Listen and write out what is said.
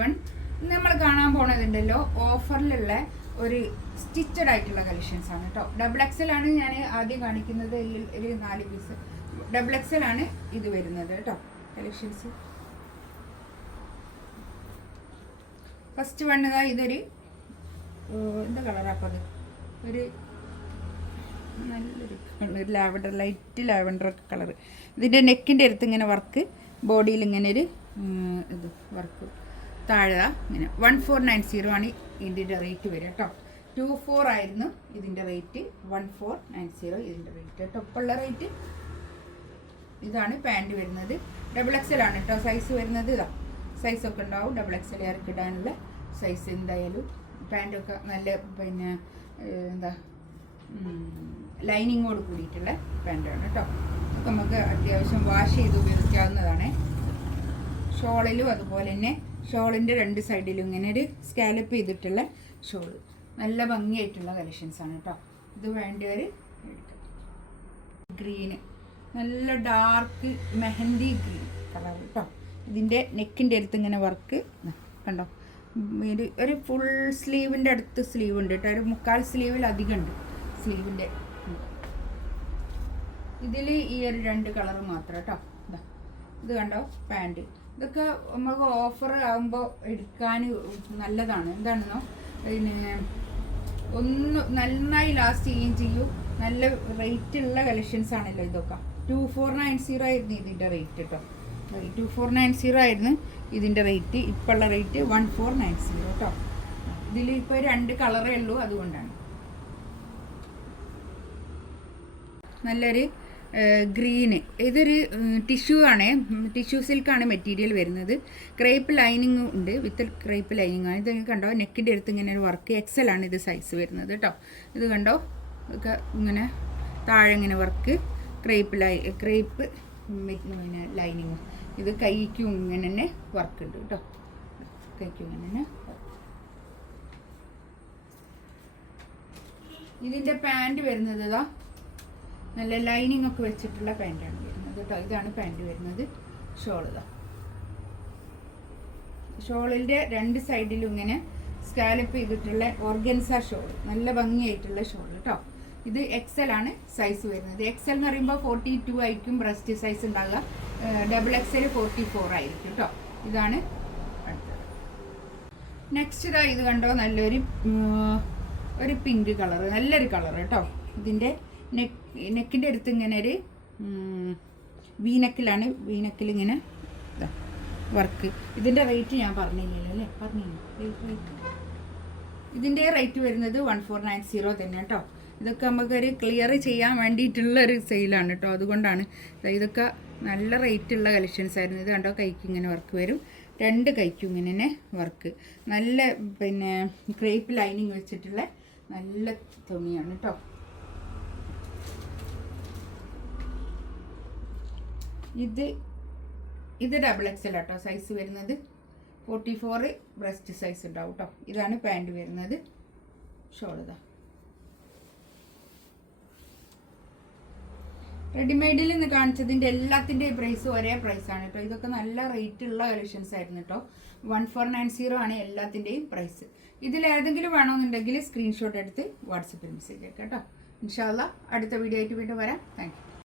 One. നമ്മൾ കാണാൻ പോണതുണ്ടല്ലോ ഓഫറിലുള്ള ഒരു സ്റ്റിച്ചഡ് ആയിട്ടുള്ള കളക്ഷൻസ് ആണ് കേട്ടോ. ഡബിൾ എക്സൽ ആണ് ഞാൻ ആദ്യം കാണിക്കുന്നത്. ഒരു 4 പീസ് ഡബിൾ എക്സൽ ആണ് ഇത് വരുന്നത് കേട്ടോ. കളക്ഷൻസ് ഫസ്റ്റ് വൺ ഇതാ. ഇതൊരു എന്താ കളറാപ്പം അത്? ഒരു നല്ലൊരു കളർ, ലാവൻഡർ, ലൈറ്റ് ലാവൻഡർ ഒക്കെ കളർ. ഇതിൻ്റെ നെക്കിൻ്റെ അടുത്ത് ഇങ്ങനെ വർക്ക്, ബോഡിയിൽ ഇങ്ങനെ ഒരു ഇത് വർക്ക് താഴെ ഇങ്ങനെ. 1490 ആണ് ഇതിൻ്റെ റേറ്റ് വരിക കേട്ടോ. 24 ആയിരുന്നു ഇതിൻ്റെ റേറ്റ്. 1490 ഇതിൻ്റെ റേറ്റ് കേട്ടോ. ഇപ്പോഴുള്ള റേറ്റ് ഇതാണ്. പാൻറ്റ് വരുന്നത് ഡബിൾ എക്സൽ ആണ് കേട്ടോ. സൈസ് വരുന്നത് ഇതാ. സൈസൊക്കെ ഉണ്ടാവും. ഡബിൾ എക്സൽ ഇറക്കി ഇടാനുള്ള സൈസ് എന്തായാലും. പാൻറ്റൊക്കെ നല്ല പിന്നെ എന്താ ലൈനിങ്ങോട് കൂടിയിട്ടുള്ള പാൻറ്റാണ് കേട്ടോ. നമുക്ക് അത്യാവശ്യം വാഷ് ചെയ്ത് ഉപയോഗിക്കാവുന്നതാണ്. ഷോളിലും അതുപോലെ തന്നെ ഷോളിൻ്റെ 2 സൈഡിലും ഇങ്ങനെ ഒരു സ്കാലപ്പ് ചെയ്തിട്ടുള്ള ഷോള്. നല്ല ഭംഗിയായിട്ടുള്ള കളക്ഷൻസാണ് കേട്ടോ. ഇത് വേണ്ടിയവർ എടുക്കാം. ഗ്രീന്, നല്ല ഡാർക്ക് മെഹന്തി ഗ്രീൻ കളർ കേട്ടോ. ഇതിൻ്റെ നെക്കിൻ്റെ അടുത്ത് ഇങ്ങനെ വർക്ക് കണ്ടോ. ഒരു ഫുൾ സ്ലീവിൻ്റെ അടുത്ത് സ്ലീവ് ഉണ്ട് കേട്ടോ. ഒരു 1/4 സ്ലീവിൽ അധികം ഉണ്ട് സ്ലീവിൻ്റെ. ഇതിൽ ഈ ഒരു 2 കളർ മാത്രം കേട്ടോ. ഇത് കണ്ടോ പാൻറ്റ്. ഇതൊക്കെ നമുക്ക് ഓഫർ ആകുമ്പോൾ എടുക്കാൻ നല്ലതാണ്. എന്താണെന്നോ പിന്നെ ഒന്ന് നന്നായി ലാസ്റ്റ് ചെയ്യുകയും ചെയ്യും. നല്ല റേറ്റുള്ള കളക്ഷൻസ് ആണല്ലോ ഇതൊക്കെ. 2490 ആയിരുന്നു ഇതിൻ്റെ റേറ്റ് കേട്ടോ. 2490 ആയിരുന്നു ഇതിൻ്റെ റേറ്റ്. ഇപ്പോഴുള്ള റേറ്റ് 1490 കേട്ടോ. ഇതിൽ ഇപ്പോൾ 2 കളറേ ഉള്ളൂ, അതുകൊണ്ടാണ്. നല്ലൊരു ഗ്രീന്. ഇതൊരു ടിഷ്യൂ ആണ്, ടിഷ്യൂ സിൽക്കാണ് മെറ്റീരിയൽ വരുന്നത്. ക്രേപ്പ് ലൈനിങ് ഉണ്ട്, വിത്ത് ക്രേപ്പ് ലൈനിങ് ആണ്. ഇത് കണ്ടോ നെക്കിൻ്റെ അടുത്ത് ഇങ്ങനെ ഒരു വർക്ക്. എക്സൽ ആണ് ഇത് സൈസ് വരുന്നത് കേട്ടോ. ഇത് കണ്ടോ ഇതൊക്കെ ഇങ്ങനെ താഴെ ഇങ്ങനെ വർക്ക്, ക്രേപ്പ് പിന്നെ ലൈനിങ്. ഇത് കൈക്കും ഇങ്ങനെ തന്നെ വർക്ക് ഉണ്ട് കേട്ടോ. കൈക്കും ഇങ്ങനെ തന്നെ. ഇതിൻ്റെ പാൻറ്റ് വരുന്നത് ഇതാ. നല്ല ലൈനിങ് ഒക്കെ വെച്ചിട്ടുള്ള പാൻറ്റാണ് വരുന്നത് കേട്ടോ. ഇതാണ് പാൻറ്റ് വരുന്നത്. ഷോൾ ഇതാ. ഷോളിൻ്റെ 2 സൈഡിലും ഇങ്ങനെ സ്കാലപ്പ് ചെയ്തിട്ടുള്ള ഓർഗൻസ ഷോൾ. നല്ല ഭംഗിയായിട്ടുള്ള ഷോൾ കേട്ടോ. ഇത് എക്സൽ ആണ് സൈസ് വരുന്നത്. എക്സൽ എന്ന് പറയുമ്പോൾ 42 ആയിരിക്കും ബ്രസ്റ്റ് സൈസ് ഉണ്ടാകുക. ഡബിൾ എക്സൽ 44 ആയിരിക്കും കേട്ടോ. ഇതാണ് അടുത്തത്. നെക്സ്റ്റ് ഇതാ. ഇത് കണ്ടോ നല്ലൊരു പിങ്ക് കളർ, നല്ലൊരു കളർ കേട്ടോ. ഇതിൻ്റെ നെക്കിൻ്റെ അടുത്ത് ഇങ്ങനെ ഒരു വീനക്കിലാണ്. വീനക്കിൽ ഇങ്ങനെ വർക്ക്. ഇതിൻ്റെ റേറ്റ് ഞാൻ പറഞ്ഞില്ലല്ലോ അല്ലേ? പറഞ്ഞില്ല. ഇതിൻ്റെ റേറ്റ് വരുന്നത് 1490 തന്നെ കേട്ടോ. ഇതൊക്കെ നമുക്കൊരു ക്ലിയർ ചെയ്യാൻ വേണ്ടിയിട്ടുള്ളൊരു സെയിലാണ് കേട്ടോ. അതുകൊണ്ടാണ് ഇതൊക്കെ നല്ല റേറ്റുള്ള കളക്ഷൻസ് ആയിരുന്നു. ഇത് കണ്ടോ കൈക്ക് ഇങ്ങനെ വർക്ക് വരും. 2 കൈക്കും ഇങ്ങനെ തന്നെ വർക്ക്. നല്ല പിന്നെ ക്രേപ്പ് ലൈനിങ് വെച്ചിട്ടുള്ള നല്ല തുണിയാണ് കേട്ടോ. ഇത് ഡബിൾ എക്സൽ കേട്ടോ സൈസ് വരുന്നത്. 44 ബ്രസ്റ്റ് സൈസ് ഉണ്ടാവും കേട്ടോ. ഇതാണ് പാൻറ്റ് വരുന്നത്. ഷോൾ ഇതാ. റെഡിമെയ്ഡിൽ നിന്ന് കാണിച്ചതിൻ്റെ എല്ലാത്തിൻ്റെയും പ്രൈസ് ഒരേ പ്രൈസാണ് കേട്ടോ. ഇതൊക്കെ നല്ല റേറ്റുള്ള കളക്ഷൻസ് ആയിരുന്നു കേട്ടോ. 1490 ആണ് എല്ലാത്തിൻ്റെയും പ്രൈസ്. ഇതിലേതെങ്കിലും വേണമെന്നുണ്ടെങ്കിൽ സ്ക്രീൻഷോട്ട് എടുത്ത് വാട്സപ്പിൽ മെസ്സേജ് അയക്കാം കേട്ടോ. ഇൻഷാ അല്ലാഹ് അടുത്ത വീഡിയോ ആയിട്ട് വീണ്ടും വരാം. Thank you.